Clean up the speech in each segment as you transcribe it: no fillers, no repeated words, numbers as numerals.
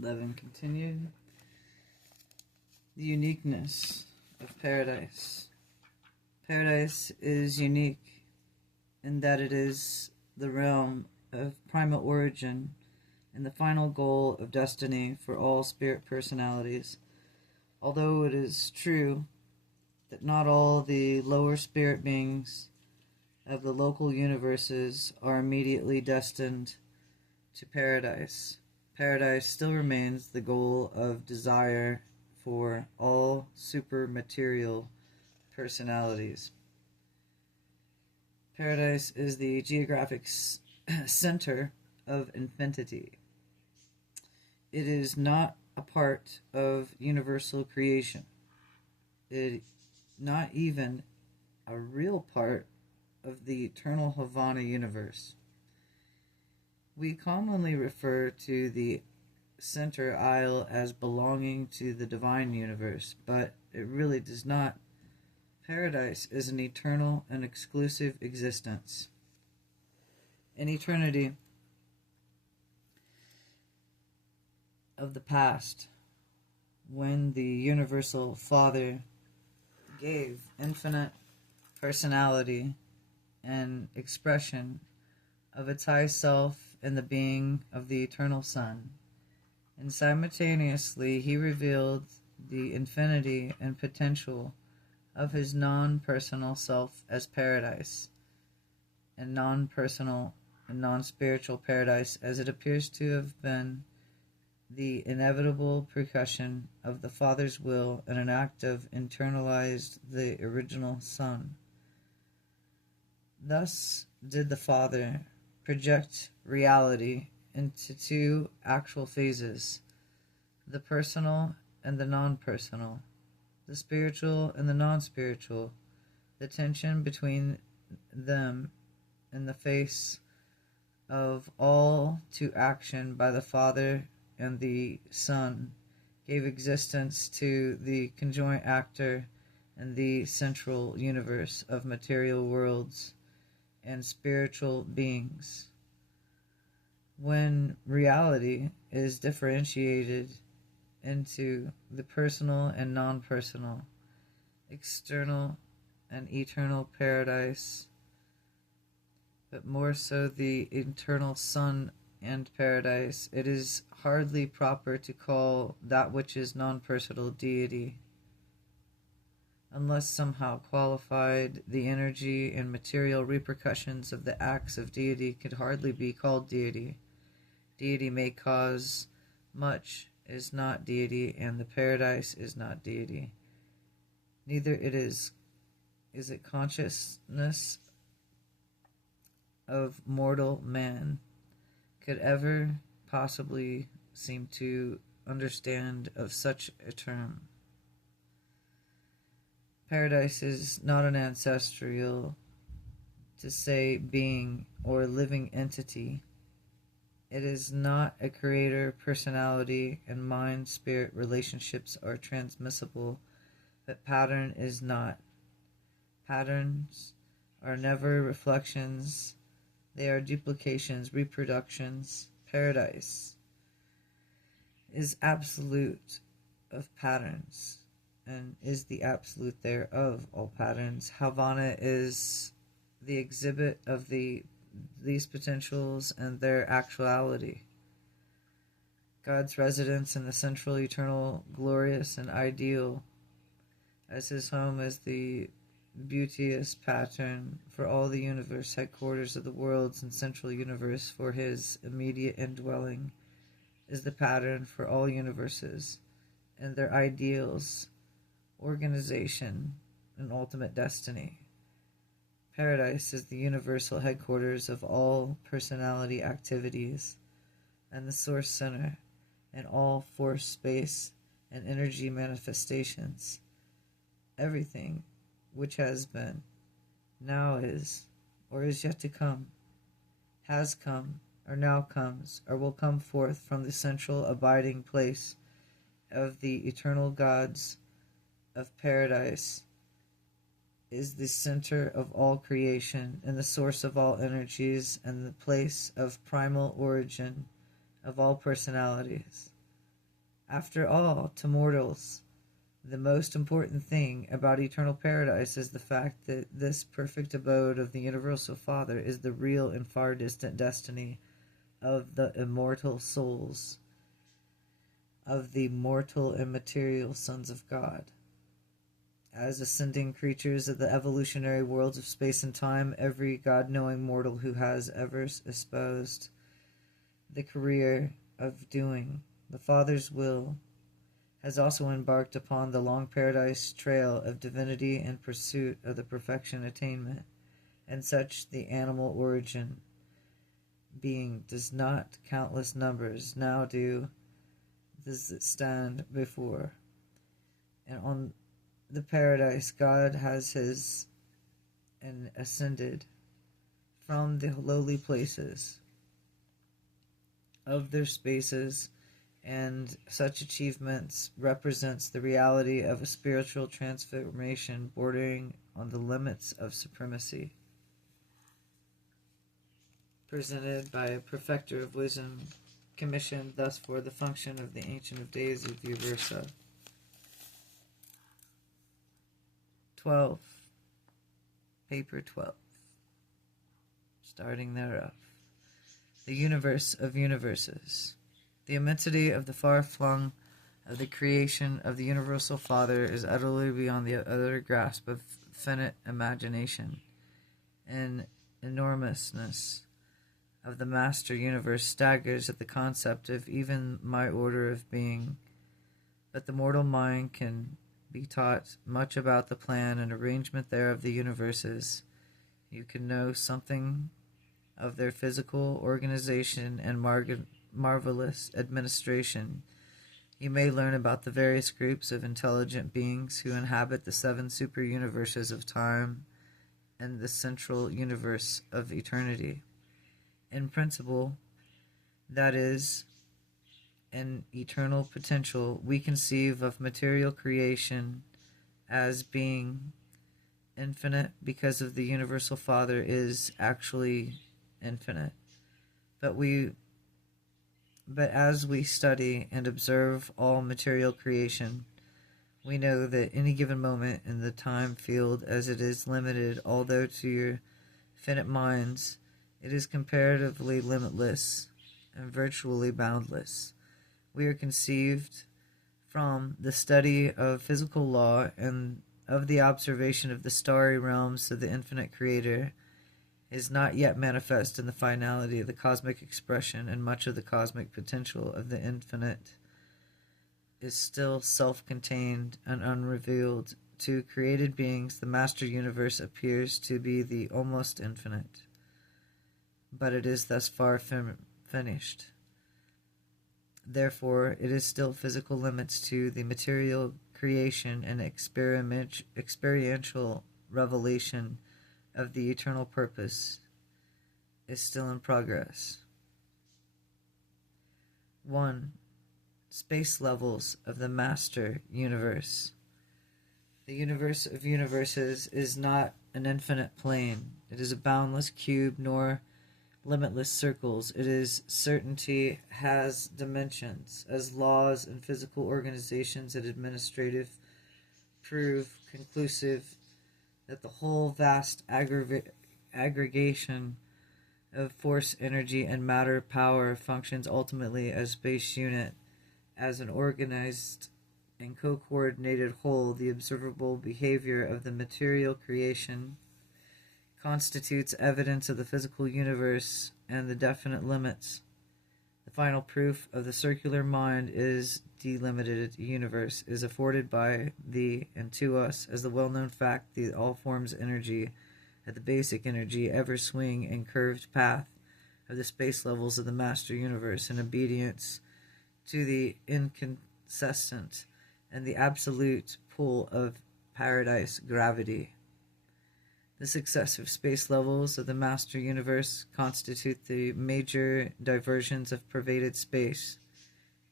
11 continued. The uniqueness of paradise. Paradise is unique in that it is the realm of primal origin and the final goal of destiny for all spirit personalities. Although it is true that not all the lower spirit beings of the local universes are immediately destined to paradise, paradise still remains the goal of desire for all supermaterial personalities. Paradise is the geographic center of infinity. It is not a part of universal creation. It not even a real part of the eternal Havana universe. We commonly refer to the center isle as belonging to the divine universe, but it really does not. Paradise is an eternal and exclusive existence. In eternity of the past, when the universal Father gave infinite personality and expression of its high self in the being of the eternal Son, and simultaneously he revealed the infinity and potential of his non-personal self as paradise, and non-personal and non-spiritual paradise as it appears to have been the inevitable percussion of the Father's will in an act of internalized the original Son. Thus did the Father project reality into two actual phases, the personal and the non-personal, the spiritual and the non-spiritual, the tension between them in the face of all to action by the Father and the Son gave existence to the conjoint actor in the central universe of material worlds and spiritual beings. When reality is differentiated into the personal and non-personal, external and eternal paradise, but more so the eternal Son and paradise, it is hardly proper to call that which is non-personal deity, unless somehow qualified. The energy and material repercussions of the acts of deity could hardly be called deity. Deity may cause much, is not deity, and the paradise is not deity. Neither is it consciousness of mortal man could ever possibly seem to understand of such a term. Paradise is not an ancestral, to say, being or living entity. It is not a creator personality, and mind-spirit relationships are transmissible, but pattern is not. Patterns are never reflections, they are duplications, reproductions. Paradise is absolute of patterns, and is the absolute thereof all patterns. Havana is the exhibit of these potentials and their actuality. God's residence in the central, eternal, glorious, and ideal as his home is the beauteous pattern for all the universe, headquarters of the worlds and central universe for his immediate indwelling, is the pattern for all universes and their ideals, organization, and ultimate destiny. Paradise is the universal headquarters of all personality activities and the source center in all force, space, and energy manifestations. Everything which has been, now is, or is yet to come, has come, or now comes, or will come forth from the central abiding place of the eternal gods of paradise, is the center of all creation and the source of all energies and the place of primal origin of all personalities. After all, to mortals, the most important thing about eternal paradise is the fact that this perfect abode of the Universal Father is the real and far distant destiny of the immortal souls of the mortal and material sons of God. As ascending creatures of the evolutionary worlds of space and time, every God-knowing mortal who has ever espoused the career of doing the Father's will has also embarked upon the long paradise trail of divinity in pursuit of the perfection attainment, and such the animal origin being does not countless numbers now do does it stand before. And on the paradise God has his and ascended from the lowly places of their spaces, and such achievements represents the reality of a spiritual transformation bordering on the limits of supremacy, presented by a perfecter of wisdom, commissioned thus for the function of the Ancient of Days of the Versa. 12. Paper 12. Starting thereof. The universe of universes. The immensity of the far-flung of the creation of the Universal Father is utterly beyond the utter grasp of finite imagination. And enormousness of the Master Universe staggers at the concept of even my order of being. But the mortal mind can be taught much about the plan and arrangement there of the universes. You can know something of their physical organization and marvelous administration. You may learn about the various groups of intelligent beings who inhabit the 7 super-universes of time and the central universe of eternity. In principle, that is, in eternal potential, we conceive of material creation as being infinite because of the Universal Father is actually infinite. But as we study and observe all material creation, we know that any given moment in the time field, as it is limited, although to your finite minds, it is comparatively limitless and virtually boundless. We are conceived from the study of physical law and of the observation of the starry realms of the infinite Creator is not yet manifest in the finality of the cosmic expression, and much of the cosmic potential of the infinite is still self-contained and unrevealed. To created beings, the Master Universe appears to be the almost infinite, but it is thus far finished. Therefore, it is still physical limits to the material creation and experiential revelation of the eternal purpose is still in progress. 1. Space levels of the Master Universe. The universe of universes is not an infinite plane. It is a boundless cube, nor limitless circles. It is certainty has dimensions, as laws and physical organizations and administrative prove conclusive that the whole vast aggregation of force, energy, and matter power functions ultimately as space unit, as an organized and co-coordinated whole. The observable behavior of the material creation constitutes evidence of the physical universe and the definite limits. The final proof of the circular mind is delimited universe is afforded by the and to us as the well-known fact that all forms energy at the basic energy ever swing in curved path of the space levels of the Master Universe in obedience to the inconsistent and the absolute pull of paradise gravity. The successive space levels of the Master Universe constitute the major diversions of pervaded space.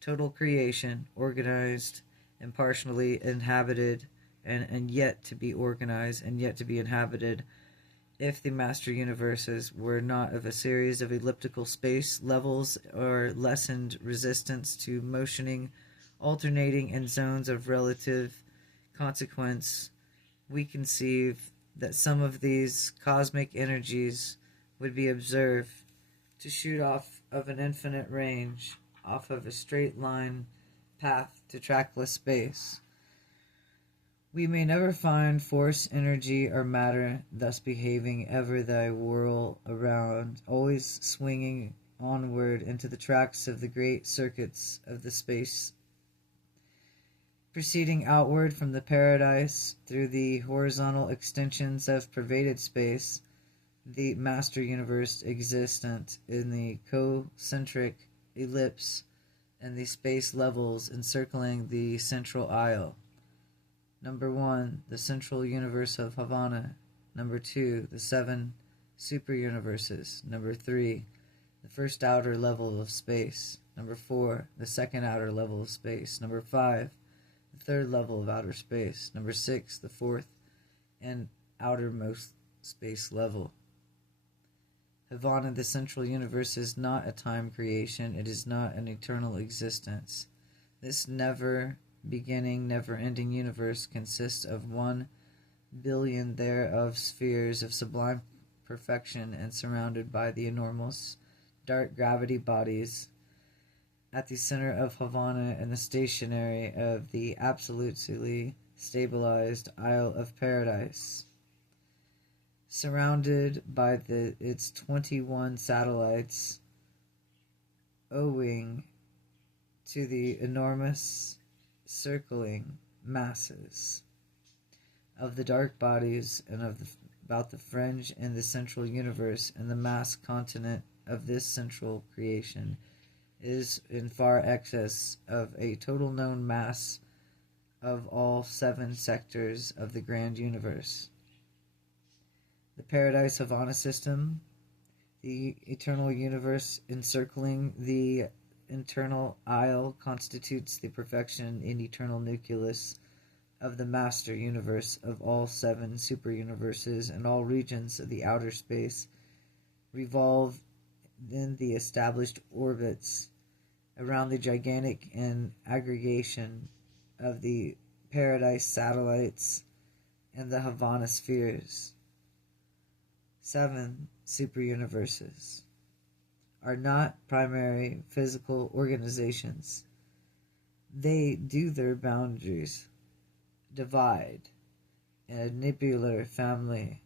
Total creation, organized and partially inhabited, and yet to be organized and yet to be inhabited. If the Master Universes were not of a series of elliptical space levels or lessened resistance to motioning alternating in zones of relative consequence, we conceive that some of these cosmic energies would be observed to shoot off of an infinite range, off of a straight line path to trackless space. We may never find force, energy, or matter thus behaving ever thy whirl around, always swinging onward into the tracks of the great circuits of the space, proceeding outward from the paradise through the horizontal extensions of pervaded space, the master universe existent in the concentric ellipse and the space levels encircling the central isle. Number 1, the central universe of Havana. Number 2, the 7 super universes. Number 3, the first outer level of space. Number 4, the second outer level of space. Number 5, the third level of outer space. Number 6, the fourth and outermost space level. Havana, the central universe, is not a time creation. It is not an eternal existence. This never beginning, never-ending universe consists of 1 billion thereof spheres of sublime perfection and surrounded by the enormous dark gravity bodies at the center of Havana and the stationary of the absolutely stabilized Isle of Paradise, surrounded by its 21 satellites, owing to the enormous circling masses of the dark bodies and about the fringe in the central universe, and the mass continent of this central creation is in far excess of a total known mass of all 7 sectors of the grand universe. The Paradise Havana system, the eternal universe encircling the internal isle, constitutes the perfection in eternal nucleus of the master universe of all 7 super universes, and all regions of the outer space revolve in the established orbits around the gigantic and aggregation of the Paradise satellites and the Havana spheres. 7 super universes are not primary physical organizations. They do their boundaries divide in a nebular family,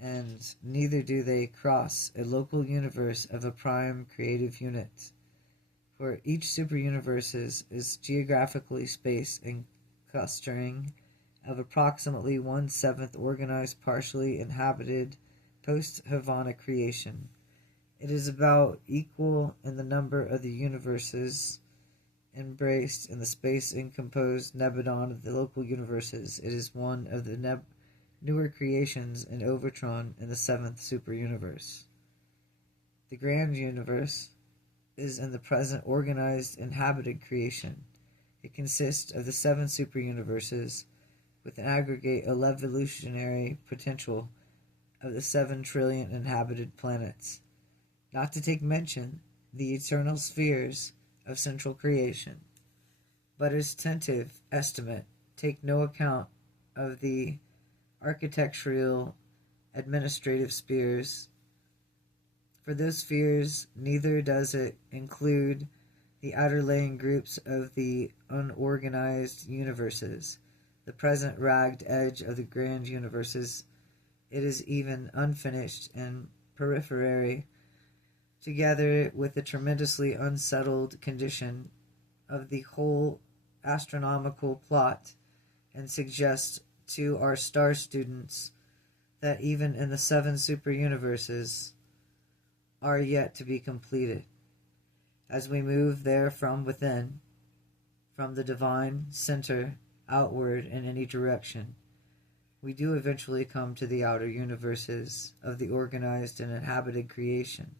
and neither do they cross a local universe of a prime creative unit. For each super universe is geographically spaced and clustering of approximately 1/7 organized, partially inhabited post-Havana creation. It is about equal in the number of the universes embraced in the space-incomposed nebadon of the local universes. It is one of the newer creations in Overtron in the 7th super universe. The grand universe is in the present organized, inhabited creation. It consists of the 7 super universes with an aggregate evolutionary potential of the 7 trillion inhabited planets, not to take mention the eternal spheres of central creation. But its tentative estimate take no account of the architectural administrative spheres. For those spheres, neither does it include the outer-laying groups of the unorganized universes, the present ragged edge of the grand universes. It is even unfinished and periphery, together with the tremendously unsettled condition of the whole astronomical plot, and suggests to our star students that even in the 7 super universes are yet to be completed. As we move there from within, from the divine center outward in any direction, we do eventually come to the outer universes of the organized and inhabited creation.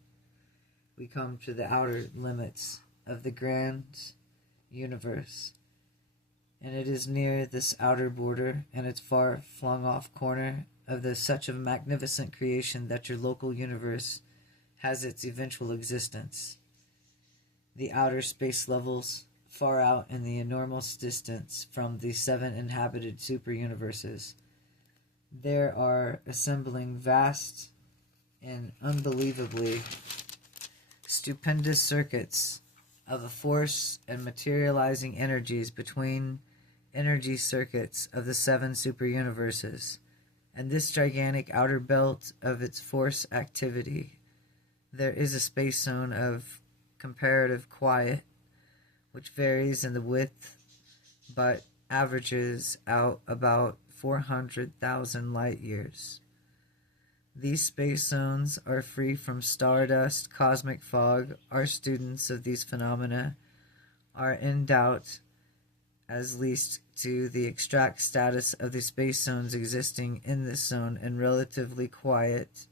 We come to the outer limits of the grand universe, and it is near this outer border and its far flung off corner of such a magnificent creation that your local universe has its eventual existence. The outer space levels far out in the enormous distance from the 7 inhabited superuniverses, there are assembling vast and unbelievably stupendous circuits of a force and materializing energies between energy circuits of the 7 superuniverses, and this gigantic outer belt of its force activity. There is a space zone of comparative quiet, which varies in the width but averages out about 400,000 light years. These space zones are free from stardust, cosmic fog. Our students of these phenomena are in doubt as least to the exact status of the space zones existing in this zone and relatively quiet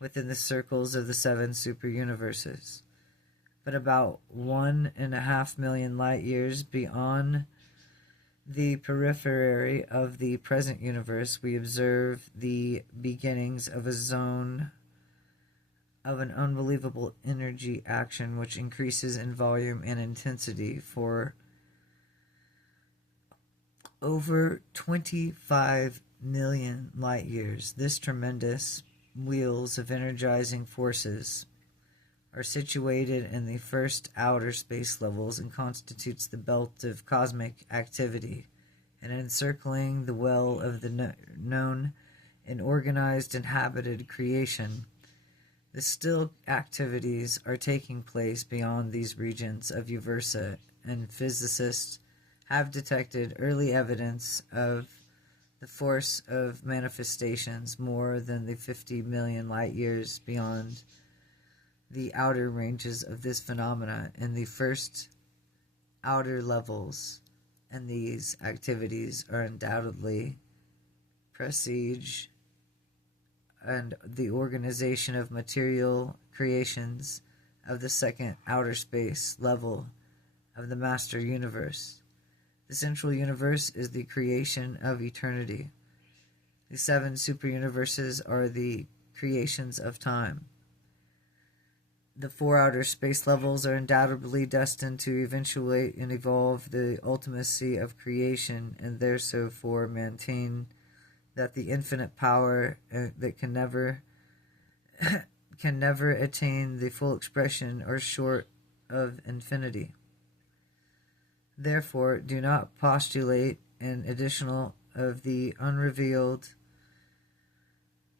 within the circles of the 7 superuniverses. But about 1.5 million light years beyond the periphery of the present universe, we observe the beginnings of a zone of an unbelievable energy action which increases in volume and intensity for over 25 million light years. This tremendous wheels of energizing forces are situated in the first outer space levels and constitutes the belt of cosmic activity, and encircling the well of the known and organized inhabited creation. The still activities are taking place beyond these regions of Uversa, and physicists have detected early evidence of the force of manifestations more than the 50 million light years beyond the outer ranges of this phenomena in the first outer levels, and these activities are undoubtedly presage and the organization of material creations of the second outer space level of the master universe. The central universe is the creation of eternity. The 7 superuniverses are the creations of time. The 4 outer space levels are undoubtedly destined to eventuate and evolve the ultimacy of creation, and therefore maintain that the infinite power that can never attain the full expression or short of infinity. Therefore, do not postulate an additional of the unrevealed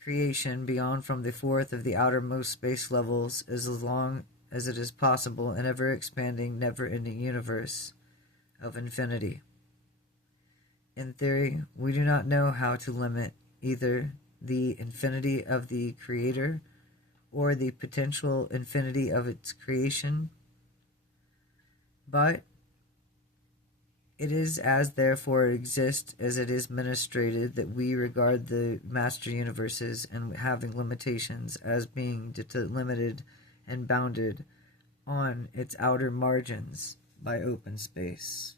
creation beyond from the 4th of the outermost space levels as long as it is possible in ever-expanding, never-ending universe of infinity. In theory, we do not know how to limit either the infinity of the Creator or the potential infinity of its creation, but it is as therefore it exists as it is ministrated that we regard the master universes and having limitations as being limited and bounded on its outer margins by open space.